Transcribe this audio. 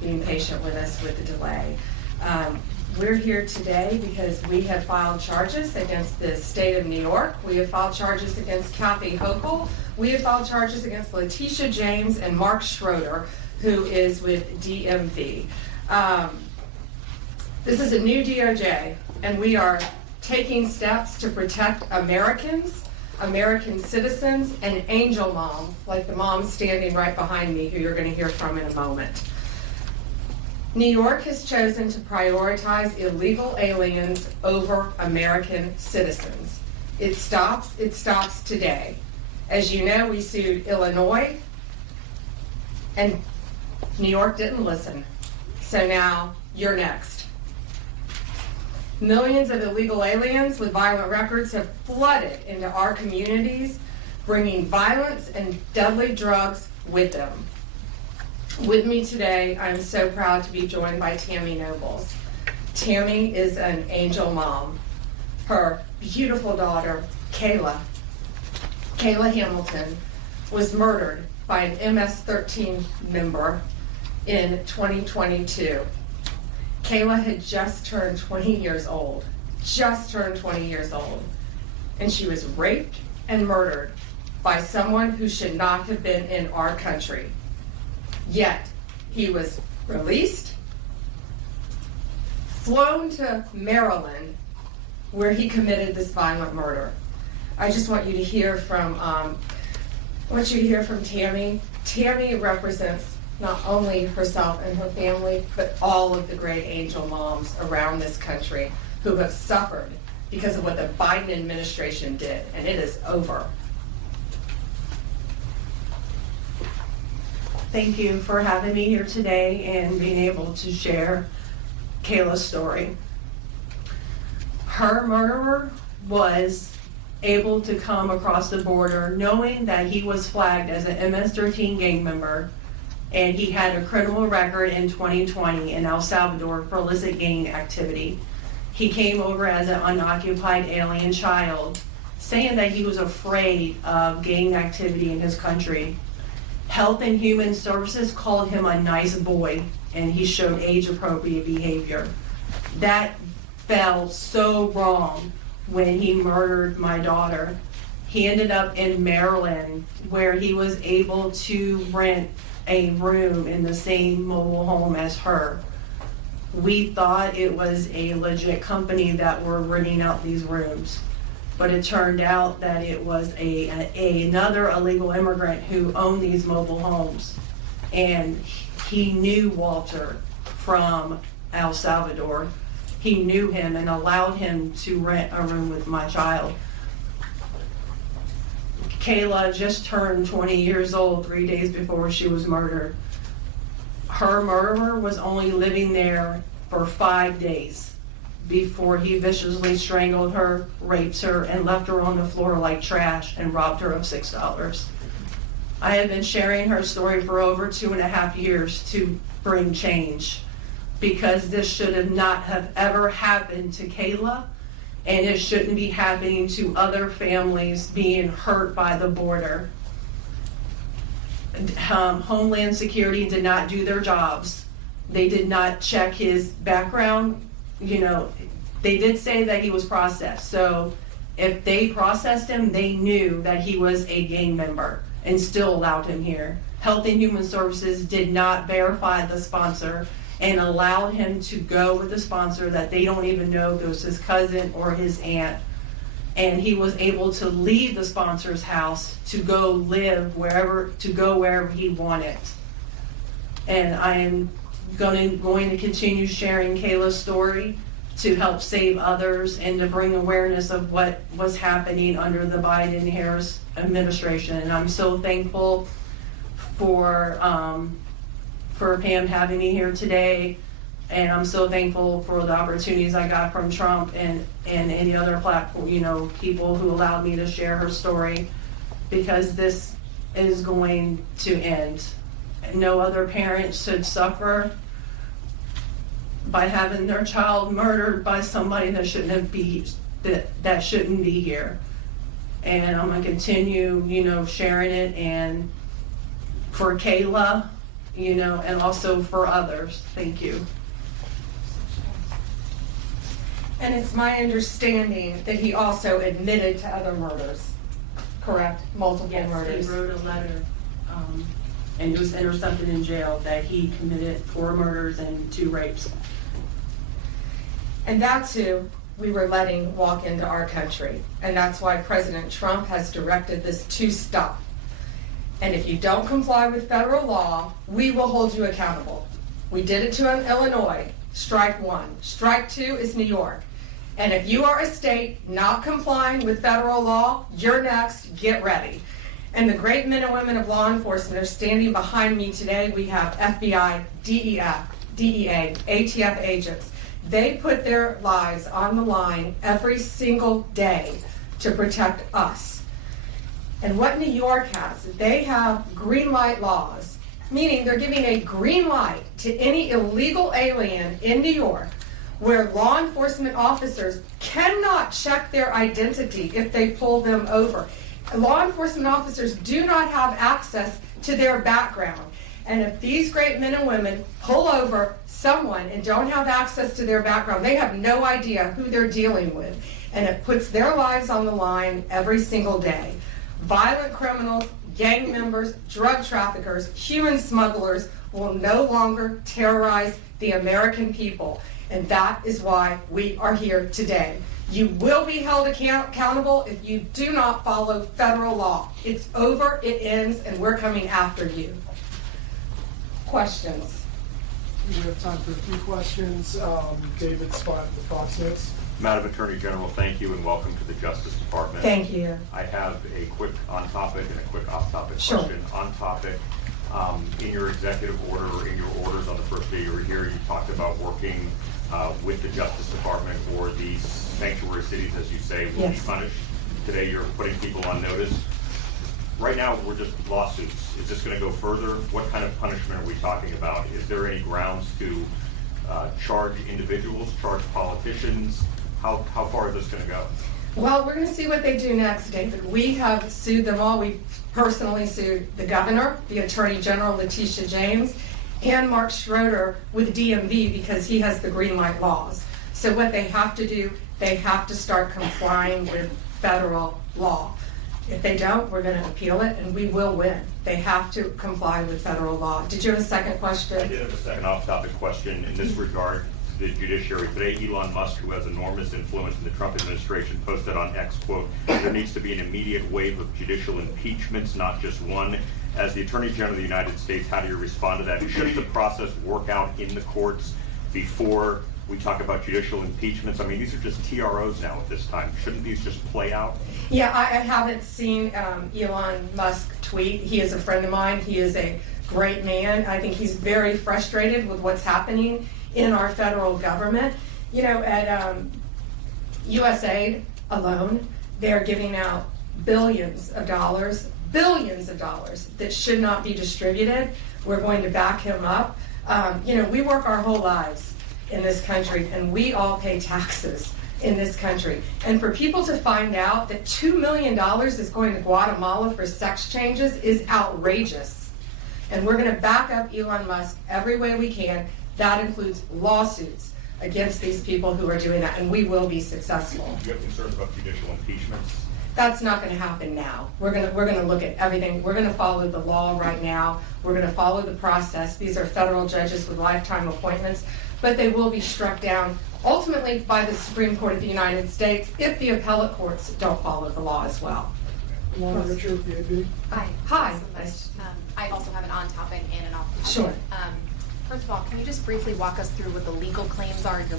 being patient with us with the delay. We're here today because we have filed charges against the state of New York. We have filed charges against Kathy Hochul. We have filed charges against Letitia James and Mark Schroeder, who is with DMV. This is a new DOJ, and we are taking steps to protect Americans, American citizens, and angel moms, like the mom standing right behind me, who you're going to hear from in a moment. New York has chosen to prioritize illegal aliens over American citizens. It stops today. As you know, we sued Illinois, and New York didn't listen. So now you're next. Millions of illegal aliens with violent records have flooded into our communities, bringing violence and deadly drugs with them. With me today, I'm so proud to be joined by Tammy Nobles. Tammy is an angel mom. Her beautiful daughter, Kayla Hamilton, was murdered by an MS-13 member in 2022. Kayla had just turned 20 years old, and she was raped and murdered by someone who should not have been in our country. Yet, he was released, flown to Maryland, where he committed this violent murder. I just want you to hear from, Tammy. Tammy represents not only herself and her family, but all of the great angel moms around this country who have suffered because of what the Biden administration did, and it is over. Thank you for having me here today and being able to share Kayla's story. Her murderer was able to come across the border knowing that he was flagged as an MS-13 gang member, and he had a criminal record in 2020 in El Salvador for illicit gang activity. He came over as an unoccupied alien child, saying that he was afraid of gang activity in his country. Health and Human Services called him a nice boy, and he showed age-appropriate behavior. That fell so wrong when he murdered my daughter. He ended up in Maryland, where he was able to rent a room in the same mobile home as her. We thought it was a legit company that were renting out these rooms, but it turned out that it was another illegal immigrant who owned these mobile homes, and he knew Walter from El Salvador. He knew him and allowed him to rent a room with my child. Kayla just turned 20 years old 3 days before she was murdered. Her murderer was only living there for 5 days before he viciously strangled her, raped her, and left her on the floor like trash and robbed her of $6. I have been sharing her story for over 2.5 years to bring change, because this should not have ever happened to Kayla, and it shouldn't be happening to other families being hurt by the border. Homeland Security did not do their jobs. They did not check his background. You know, they did say that he was processed. So if they processed him, they knew that he was a gang member and still allowed him here. Health and Human Services did not verify the sponsor and allowed him to go with a sponsor that they don't even know if it was his cousin or his aunt. And he was able to leave the sponsor's house to go live wherever he wanted. And I am going to continue sharing Kayla's story to help save others and to bring awareness of what was happening under the Biden-Harris administration. And I'm so thankful for Pam having me here today, and I'm so thankful for the opportunities I got from Trump and any other platform, people who allowed me to share her story, because this is going to end. No other parent should suffer by having their child murdered by somebody that shouldn't be here. And I'm gonna continue, sharing it. And for Kayla, you know, and also for others. Thank you. And it's my understanding that he also admitted to other murders, correct? Multiple Yes, murders. he wrote a letter, and it was intercepted in jail that he committed 4 murders and 2 rapes. And that's who we were letting walk into our country. And that's why President Trump has directed this to stop. And if you don't comply with federal law, we will hold you accountable. We did it to Illinois, strike 1. Strike 2 is New York. And if you are a state not complying with federal law, you're next, get ready. And the great men and women of law enforcement are standing behind me today. We have FBI, DEA, ATF agents. They put their lives on the line every single day to protect us. And what New York has, they have green light laws, meaning they're giving a green light to any illegal alien in New York where law enforcement officers cannot check their identity if they pull them over. Law enforcement officers do not have access to their background. And if these great men and women pull over someone and don't have access to their background, they have no idea who they're dealing with. And it puts their lives on the line every single day. Violent criminals, gang members, drug traffickers, human smugglers will no longer terrorize the American people. And that is why we are here today. You will be held accountable if you do not follow federal law. It's over, it ends, and we're coming after you. Questions? We have time for a few questions. David Spott with Fox News. Madam Attorney General, thank you and welcome to the Justice Department. Thank you. I have a quick on-topic and a quick off-topic Sure. question. On-topic, in your executive order or in your orders on the first day you were here, you talked about working with the Justice Department or these sanctuary cities, as you say, will be Yes. punished. Today you're putting people on notice. Right now, we're just lawsuits. Is this going to go further? What kind of punishment are we talking about? Is there any grounds to charge individuals, charge politicians? How far is this going to go? Well, we're going to see what they do next, David. We have sued them all. We've personally sued the governor, the Attorney General Letitia James, and Mark Schroeder with DMV because he has the green light laws. So what they have to do, they have to start complying with federal law. If they don't, we're going to appeal it, and we will win. They have to comply with federal law. Did you have a second question? I did have a second off-topic question in this regard to the judiciary. Today, Elon Musk, who has enormous influence in the Trump administration, posted on X, quote, there needs to be an immediate wave of judicial impeachments, not just one. As the Attorney General of the United States, how do you respond to that? Shouldn't the process work out in the courts before we talk about judicial impeachments? I mean, these are just TROs now at this time. Shouldn't these just play out? Yeah, I haven't seen Elon Musk tweet. He is a friend of mine. He is a great man. I think he's very frustrated with what's happening in our federal government. You know, at USAID alone, they're giving out billions of dollars that should not be distributed. We're going to back him up. You know, we work our whole lives in this country, and we all pay taxes in this country. And for people to find out that $2 million is going to Guatemala for sex changes is outrageous. And we're going to back up Elon Musk every way we can. That includes lawsuits against these people who are doing that, and we will be successful. Do you have concerns about judicial impeachments? That's not going to happen now. We're going to look at everything. We're going to follow the law right now. We're going to follow the process. These are federal judges with lifetime appointments, but they will be struck down ultimately by the Supreme Court of the United States if the appellate courts don't follow the law as well. Alana Richard, the AP. Hi. I also have an on-topic and an off-topic. Sure. First of all, can you just briefly walk us through what the legal claims are you're